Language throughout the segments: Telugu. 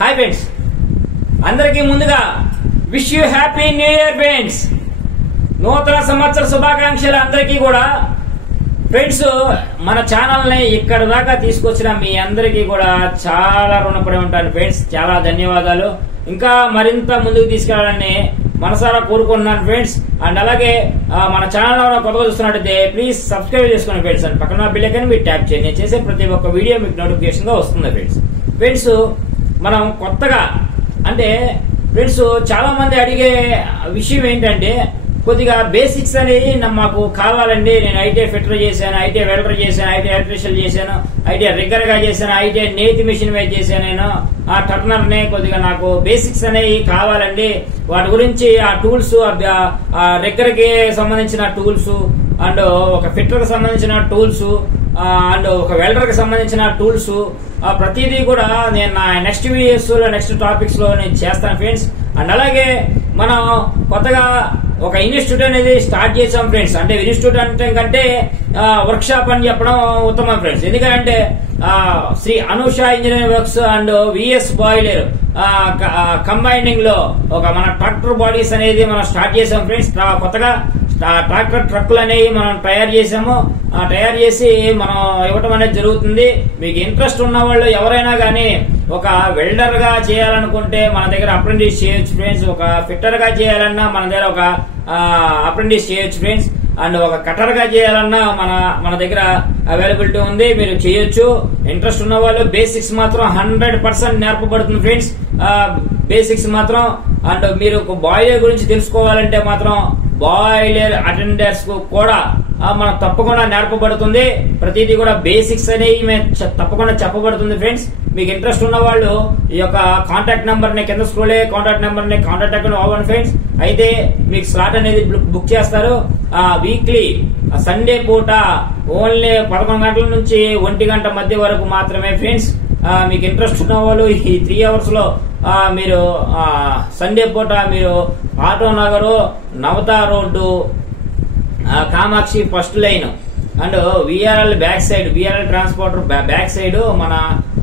హాయ్ ఫ్రెండ్స్, అందరికీ ముందుగా wish you happy new year friends. నూతన సంవత్సర శుభాకాంక్షలు అందరికీ కూడా. ఫ్రెండ్స్, మన ఛానల్ ని ఇక్కడ దాకా తీసుకొచ్చిన మీ అందరికీ కూడా చాలా రుణపడి ఉంటాను ఫ్రెండ్స్. చాలా ధన్యవాదాలు. ఇంకా మరింత ముందుకు తీసుకెళ్లాలని మనసారా కోరుకుంటున్నాను ఫ్రెండ్స్. అండ్ అలాగే మన ఛానల్ కొత్తగా చూస్తున్నట్టయితే ప్లీజ్ సబ్స్క్రైబ్ చేసుకోండి ఫ్రెండ్స్. అండ్ పక్కన బెల్ ఐకాన్ మీరు ట్యాప్ చేయండి. నేను చేసే ప్రతి ఒక్క వీడియో మీకు నోటిఫికేషన్ గా వస్తుంది ఫ్రెండ్స్. ఫ్రెండ్స్, మనం కొత్తగా అంటే ఫ్రెండ్స్ చాలా మంది అడిగే విషయం ఏంటంటే కొద్దిగా బేసిక్స్ అనేది మాకు కావాలండి. నేను ఐటీఐ ఫిటర్ చేశాను, ఐటీఐ వెల్డర్ చేశాను, ఐటీఐ ఎలక్ట్రీషియన్ చేశాను, ఐటీఐ రిగ్గర్ గా చేశాను, ఐటీఐ నేతి మిషన్ మీద చేశాను. నేను ఆ టర్నర్ ని కొద్దిగా నాకు బేసిక్స్ అనేవి కావాలండి. వాటి గురించి ఆ టూల్స్, ఆ రిగ్గర్ కి సంబంధించిన టూల్స్ అండ్ ఒక ఫిటర్ కి సంబంధించిన టూల్స్ అండ్ ఒక వెల్డర్ కి సంబంధించిన టూల్స్ ప్రతిదీ కూడా నేను నా నెక్స్ట్ వీడియోస్ లో నెక్స్ట్ టాపిక్స్ లో నేను చేస్తాను ఫ్రెండ్స్. అండ్ అలాగే మనం కొత్తగా ఒక ఇన్స్టిట్యూట్ అనేది స్టార్ట్ చేసాం ఫ్రెండ్స్. అంటే ఇన్స్టిట్యూట్ అంటే కంటే వర్క్ షాప్ అని చెప్పడం ఉత్తమం ఫ్రెండ్స్. ఎందుకంటే Sri Anusha engineering works and VS boiler combining లో ఒక మన ట్రాక్టర్ బాడీస్ అనేది మనం స్టార్ట్ చేసాం ఫ్రెండ్స్. కొత్తగా ట్రాక్టర్ ట్రక్కులు అనేవి మనం తయారు చేసాము. తయారు చేసి మనం ఇవ్వటం అనేది జరుగుతుంది. మీకు ఇంట్రెస్ట్ ఉన్న వాళ్ళు ఎవరైనా గానీ ఒక వెల్డర్ గా చేయాలనుకుంటే మన దగ్గర అప్రెంటిస్ చేయొచ్చు ఫ్రెండ్స్. ఒక ఫిట్టర్ గా చేయాలన్నా మన దగ్గర ఒక అప్రెంటిస్ చేయొచ్చు ఫ్రెండ్స్. అండ్ ఒక కటర్ గా చేయాలన్నా మన దగ్గర అవైలబిలిటీ ఉంది, మీరు చేయొచ్చు. ఇంట్రెస్ట్ ఉన్న వాళ్ళు బేసిక్స్ మాత్రం 100% నేర్పబడుతుంది ఫ్రెండ్స్. బేసిక్స్ మాత్రం. అండ్ మీరు ఒక బాయిలర్ గురించి తెలుసుకోవాలంటే మాత్రం బాయిలర్ అటెండర్స్ కు కూడా మనం తప్పకుండా నేర్పబడుతుంది. ప్రతిదీ కూడా బేసిక్స్ అనేవి తప్పకుండా చెప్పబడుతుంది ఫ్రెండ్స్. మీకు ఇంట్రెస్ట్ ఉన్న వాళ్ళు ఈ యొక్క కాంటాక్ట్ నెంబర్ ని కింద స్క్రోల్ అయ్యే కాంటాక్ట్ నెంబర్ ని కాంటాక్ట్ అవ్వండి ఫ్రెండ్స్. అయితే మీకు స్లాట్ అనేది బుక్ చేస్తారు. వీక్లీ సండే పూట ఓన్లీ 11 గంటల నుంచి 1 గంట మధ్య వరకు మాత్రమే ఫ్రెండ్స్. మీకు ఇంట్రెస్ట్ ఉన్న వాళ్ళు ఈ 3 అవర్స్ లో మీరు సండే పూట మీరు auto Nagar, Navata road, Kamakshi first line and VRL back side, VRL transporter back side మన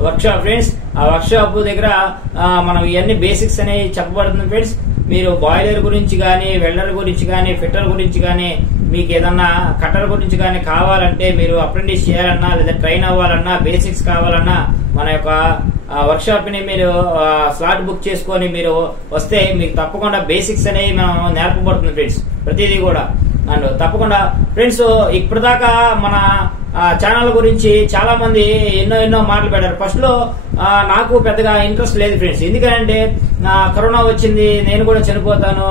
వర్క్ షాప్ ఫ్రెండ్స్. ఆ వర్క్ షాప్ దగ్గర మనం ఇవన్నీ బేసిక్స్ అనేవి చెప్పబడుతుంది ఫ్రెండ్స్. మీరు బాయిలర్ గురించి గానీ, వెల్డర్ గురించి గానీ, ఫిట్టర్ గురించి గానీ, మీకు ఏదన్నా కట్టర్ గురించి గానీ కావాలంటే, మీరు అప్రెంటిస్ చేయాలన్నా లేదా ట్రైన్ అవ్వాలన్నా, బేసిక్స్ కావాలన్నా మన యొక్క వర్క్ షాప్ ని మీరు స్లాట్ బుక్ చేసుకొని మీరు వస్తే మీకు తప్పకుండా బేసిక్స్ అనేవి మనం నేర్పబడుతుంది ఫ్రెండ్స్. ప్రతిదీ కూడా. అండ్ తప్పకుండా ఫ్రెండ్స్, ఇప్పటిదాకా మన ఛానల్ గురించి చాలా మంది ఎన్నో మాటలు పెట్టారు. ఫస్ట్ లో నాకు పెద్దగా ఇంట్రెస్ట్ లేదు ఫ్రెండ్స్. ఎందుకంటే కరోనా వచ్చింది, నేను కూడా చనిపోతాను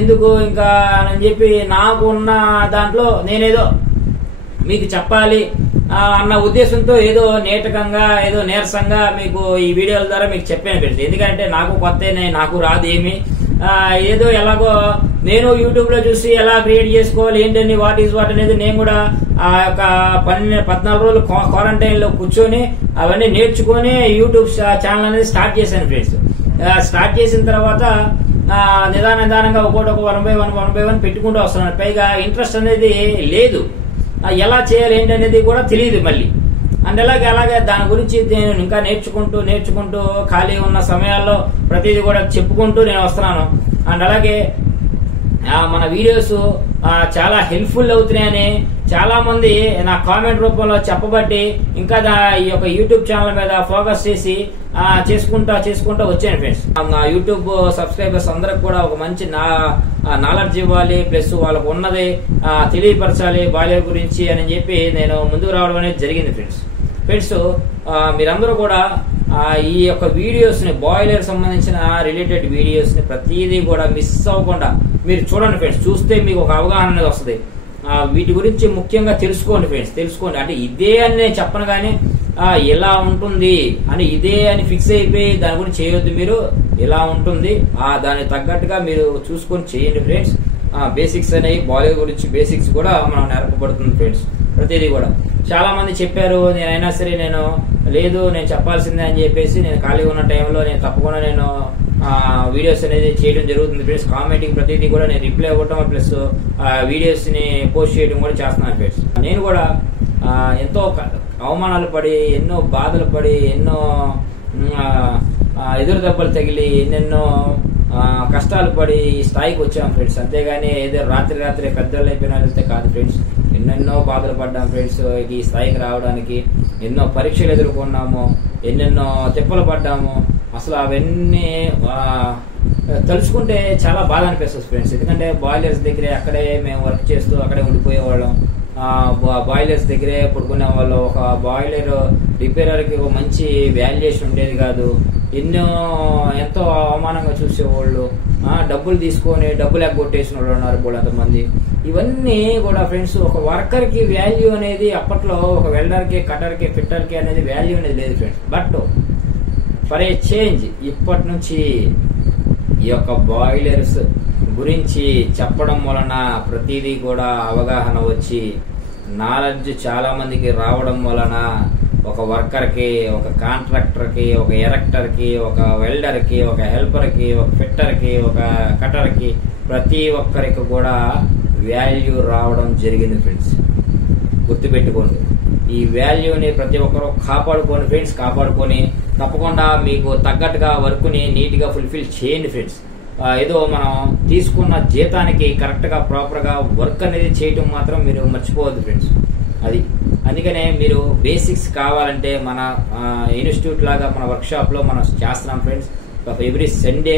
ఎందుకు ఇంకా అని చెప్పి నాకు ఉన్న దాంట్లో నేనేదో మీకు చెప్పాలి అన్న ఉద్దేశంతో ఏదో నేటకంగా ఏదో నీరసంగా మీకు ఈ వీడియోల ద్వారా మీకు చెప్పాను ఫ్రెండ్స్. ఎందుకంటే నాకు కొత్తనే, నాకు రాదు ఏమి. ఏదో ఎలాగో నేను యూట్యూబ్ లో చూసి ఎలా క్రియేట్ చేసుకోవాలి ఏంటని వాట్ ఈజ్ వాట్ అనేది నేను కూడా ఆ యొక్క 14 రోజులు క్వారంటైన్ లో కూర్చొని అవన్నీ నేర్చుకుని యూట్యూబ్ ఛానల్ అనేది స్టార్ట్ చేశాను ఫ్రెండ్స్. స్టార్ట్ చేసిన తర్వాత నిదానంగా ఒకటి 1 by 1 పెట్టుకుంటూ వస్తున్నాను. పైగా ఇంట్రెస్ట్ అనేది లేదు, ఎలా చేయాలి ఏంటనేది కూడా తెలియదు మళ్ళీ. అండ్ అలాగే దాని గురించి నేను ఇంకా నేర్చుకుంటూ ఖాళీ ఉన్న సమయాల్లో ప్రతిదీ కూడా చెప్పుకుంటూ నేను వస్తున్నాను. అండ్ అలాగే మన వీడియోస్ చాలా హెల్ప్ఫుల్ అవుతున్నాయని చాలా మంది నా కామెంట్ రూపంలో చెప్పబట్టి ఇంకా ఈ యొక్క యూట్యూబ్ ఛానల్ మీద ఫోకస్ చేసి చేసుకుంటా వచ్చాను ఫ్రెండ్స్. నా యూట్యూబ్ సబ్స్క్రైబర్స్ అందరికి కూడా ఒక మంచి నాలెడ్జ్ ఇవ్వాలి, ప్లస్ వాళ్ళకు ఉన్నది తెలియపరచాలి బాయిలర్ గురించి అని చెప్పి నేను ముందుకు రావడం అనేది జరిగింది ఫ్రెండ్స్. మీరందరూ కూడా ఈ యొక్క వీడియోస్ ని, బాయిలర్ సంబంధించిన రిలేటెడ్ వీడియోస్ ని ప్రతిదీ కూడా మిస్ అవ్వకుండా మీరు చూడండి ఫ్రెండ్స్. చూస్తే మీకు ఒక అవగాహన అనేది వస్తుంది. వీటి గురించి ముఖ్యంగా తెలుసుకోండి ఫ్రెండ్స్. అంటే ఇదే అని నేను చెప్పను కానీ ఎలా ఉంటుంది అని ఇదే అని ఫిక్స్ అయిపోయి దాని గురించి చేయొద్దు. మీరు ఎలా ఉంటుంది దానికి తగ్గట్టుగా మీరు చూసుకొని చేయండి ఫ్రెండ్స్. బేసిక్స్ అనేవి బాయిలర్ గురించి బేసిక్స్ కూడా మనం నేర్పబడుతుంది ఫ్రెండ్స్. ప్రతిదీ కూడా చాలా మంది చెప్పారు, నేనైనా సరే నేను చెప్పాల్సిందే అని చెప్పేసి నేను ఖాళీ ఉన్న టైంలో నేను తప్పకుండా నేను వీడియోస్ అనేది చేయడం జరుగుతుంది ఫ్రెండ్స్. కామెంటింగ్ ప్రతిదీ కూడా నేను రిప్లై ఇవ్వడం ప్లస్ వీడియోస్ ని పోస్ట్ చేయడం కూడా చేస్తున్నాను ఫ్రెండ్స్. నేను కూడా ఎంతో అవమానాలు పడి, ఎన్నో బాధలు పడి, ఎన్నో ఎదురు దెబ్బలు తగిలి ఎన్నెన్నో కష్టాలు పడి ఈ స్థాయికి వచ్చాం ఫ్రెండ్స్. అంతేగాని ఏదో రాత్రి పెద్దోళ్ళు అయిపోయిన వెళ్తే కాదు ఫ్రెండ్స్. ఎన్నెన్నో బాధలు పడ్డాం ఫ్రెండ్స్. ఈ స్థాయికి రావడానికి ఎన్నో పరీక్షలు ఎదుర్కొన్నాము, ఎన్నెన్నో తిప్పలు పడ్డాము. అసలు అవన్నీ తలుచుకుంటే చాలా బాధ అనిపిస్తుంది ఫ్రెండ్స్. ఎందుకంటే బాయిలర్స్ దగ్గరే అక్కడే మేము వర్క్ చేస్తూ అక్కడే ఉండిపోయేవాళ్ళం. బాయిలర్స్ దగ్గరే పడుకునే వాళ్ళు. ఒక బాయిలర్ రిపేరర్కి ఒక మంచి వాల్యుయేషన్ ఉండేది కాదు. ఎంతో అవమానంగా చూసేవాళ్ళు. డబ్బులు తీసుకొని డబ్బులు ఎగ్గొట్టేసిన వాళ్ళు ఉన్నారు బోలంతమంది. ఇవన్నీ కూడా ఫ్రెండ్స్, ఒక వర్కర్ కి వాల్యూ అనేది అప్పట్లో ఒక వెల్డర్ కి, కటర్ కి, ఫిట్టర్ కి అనేది వాల్యూ అనేది లేదు friends. But for a change ఇప్పటి నుంచి ఈ యొక్క బాయిలర్స్ గురించి చెప్పడం వలన ప్రతిదీ కూడా అవగాహన వచ్చి నాలెడ్జ్ చాలా మందికి రావడం వలన ఒక వర్కర్ కి, ఒక కాంట్రాక్టర్ కి, ఒక ఎరెక్టర్ కి, ఒక వెల్డర్ కి, ఒక హెల్పర్ కి, ఒక ఫిట్టర్ కి, ఒక కటర్ కి, ప్రతి ఒక్కరికి కూడా వాల్యూ రావడం జరిగింది ఫ్రెండ్స్. గుర్తుపెట్టుకోండి, ఈ వాల్యూని ప్రతి ఒక్కరూ కాపాడుకోండి ఫ్రెండ్స్. కాపాడుకొని తప్పకుండా మీకు తగ్గట్టుగా వర్క్ ని నీట్ గా ఫుల్ఫిల్ చేయండి ఫ్రెండ్స్. ఏదో మనం తీసుకున్న జీతానికి కరెక్ట్ గా ప్రాపర్ గా వర్క్ అనేది చేయటం మాత్రం మీరు మర్చిపోవద్దు ఫ్రెండ్స్. అది అందుకనే మీరు బేసిక్స్ కావాలంటే మన ఇన్స్టిట్యూట్ లాగా మన వర్క్ షాప్ లో మనం చేస్తున్నాం ఫ్రెండ్స్. ఎవ్రీ సండే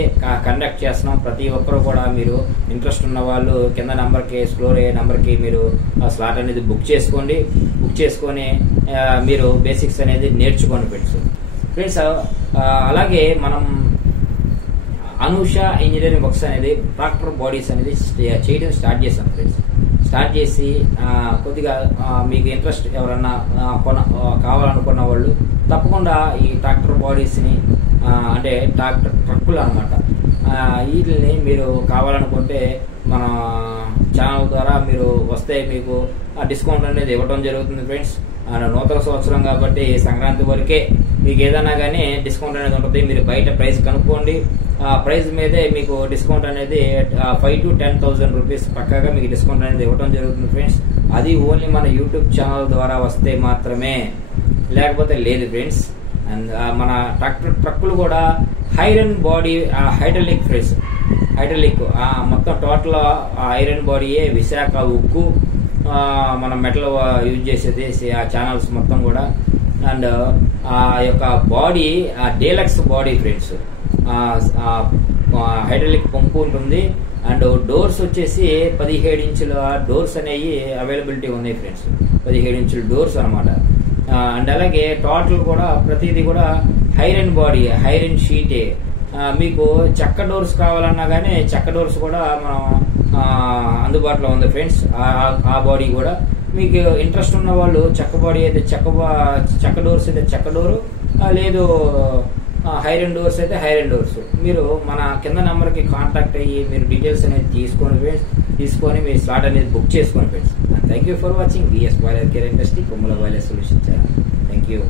కండక్ట్ చేస్తున్నాం. ప్రతి ఒక్కరు కూడా మీరు ఇంట్రెస్ట్ ఉన్న వాళ్ళు కింద నంబర్కి, స్క్రోల్ అయ్యే నంబర్కి మీరు స్లాట్ అనేది బుక్ చేసుకోండి. బుక్ చేసుకొని మీరు బేసిక్స్ అనేది నేర్చుకోండి ఫ్రెండ్స్. అలాగే మనం అనూష ఇంజనీరింగ్ వర్క్స్ అనేది ట్రాక్టర్ బాడీస్ అనేది చేయడం స్టార్ట్ చేశాం ఫ్రెండ్స్. స్టార్ట్ చేసి కొద్దిగా మీకు ఇంట్రెస్ట్ ఎవరన్నా కావాలనుకున్న వాళ్ళు తప్పకుండా ఈ ట్రాక్టర్ బాడీస్ని అంటే ట్రక్కులు అనమాట, వీటిని మీరు కావాలనుకుంటే మన ఛానల్ ద్వారా మీరు వస్తే మీకు డిస్కౌంట్ అనేది ఇవ్వడం జరుగుతుంది ఫ్రెండ్స్. నూతన సంవత్సరం కాబట్టి సంక్రాంతి వరకే మీకు ఏదైనా కానీ డిస్కౌంట్ అనేది ఉంటుంది. మీరు బయట ప్రైస్ కనుక్కోండి. ఆ ప్రైస్ మీదే మీకు డిస్కౌంట్ అనేది 5,000 to 10,000 రూపీస్ పక్కాగా మీకు డిస్కౌంట్ అనేది ఇవ్వడం జరుగుతుంది ఫ్రెండ్స్. అది ఓన్లీ మన యూట్యూబ్ ఛానల్ ద్వారా వస్తే మాత్రమే, లేకపోతే లేదు ఫ్రెండ్స్. అండ్ మన ట్రక్కులు కూడా iron body hydraulic friends. Hydraulic మొత్తం టోటల్ ఐరన్ బాడీయే, విశాఖ ఉక్కు మనం మెటల్ యూజ్ చేసేది ఆ ఛానల్స్ మొత్తం కూడా. అండ్ ఆ యొక్క body deluxe body friends. Hydraulic pump ఉంటుంది. అండ్ డోర్స్ వచ్చేసి 17 ఇంచుల డోర్స్ అనేవి అవైలబిలిటీ ఉన్నాయి ఫ్రెండ్స్. 17 ఇంచుల డోర్స్ అనమాట. అండ్ అలాగే టోటల్ కూడా ప్రతిదీ కూడా ఐరన్ బాడీ, ఐరన్ షీటే. మీకు చెక్క డోర్స్ కావాలన్నా కానీ చెక్క డోర్స్ కూడా మనం అందుబాటులో ఉంది ఫ్రెండ్స్. ఆ బాడీ కూడా మీకు ఇంట్రెస్ట్ ఉన్న వాళ్ళు చెక్క బాడీ అయితే చెక్క డోర్స్ అయితే చెక్క డోరు, లేదు ఐరన్ డోర్స్ అయితే ఐరన్ డోర్స్. మీరు మన కింద నెంబర్కి కాంటాక్ట్ అయ్యి మీరు డీటెయిల్స్ అనేది తీసుకొని మీ స్లాట్ అనేది బుక్ చేసుకోండి friends. Thank you for watching VS boiler care industry, కొమ్మల boiler solution channel. Thank you.